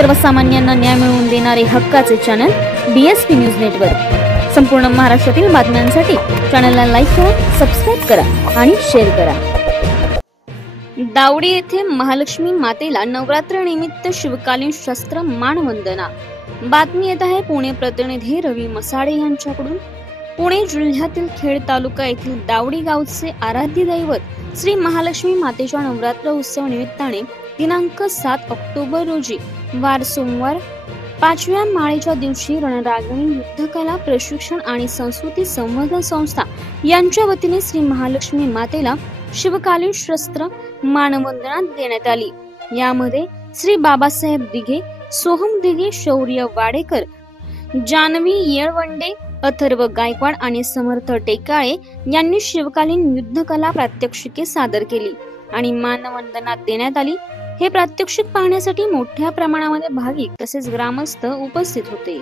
सर्वसामान्यांना न्याय मिळवून देणारे हक्काचे चॅनल BSP न्यूज नेटवर्क। संपूर्ण महाराष्ट्रातील बातम्यांसाठी चॅनलला लाईक करा, सबस्क्राइब करा आणि शेअर करा। दावडी येथे महालक्ष्मी मातेला नवरात्र निमित्त शिवकालीन शस्त्र मानवंदना। बातमी येत आहे पुणे प्रतिनिधी रवी मसाडे यांच्याकडून। पुणे जिल्ह्यातील खेड तालुका येथील दावडी गावचे आराध्य दैवत श्री महालक्ष्मी मातेच्या नवरात्र उत्सव निमित्ताने दिनांक 7 ऑक्टोबर रोजी वार सोमवार 5व्या माळेच्या दिवशी रणरागिणी युद्धकला प्रशिक्षण आणि संस्कृती संवर्धन संस्था यांच्या वतीने श्री महालक्ष्मी मातेला शिवकालीन शस्त्र मानवंदना देण्यात आली। यामध्ये श्री बाबासाहेब दिघे, सोहम दिघे, शौर्य वाडेकर, जानवी येळवंडे, अथर्व गायकवाड आणि समर्थ टेकाळे यांनी शिवकालीन युद्धकला प्रात्यक्षिके सादर केली आणि मानवंदना देण्यात आली। हे प्रात्यक्षिक पाहण्यासाठी मोठ्या प्रमाणामध्ये भाविक तसेच ग्रामस्थ उपस्थित होते।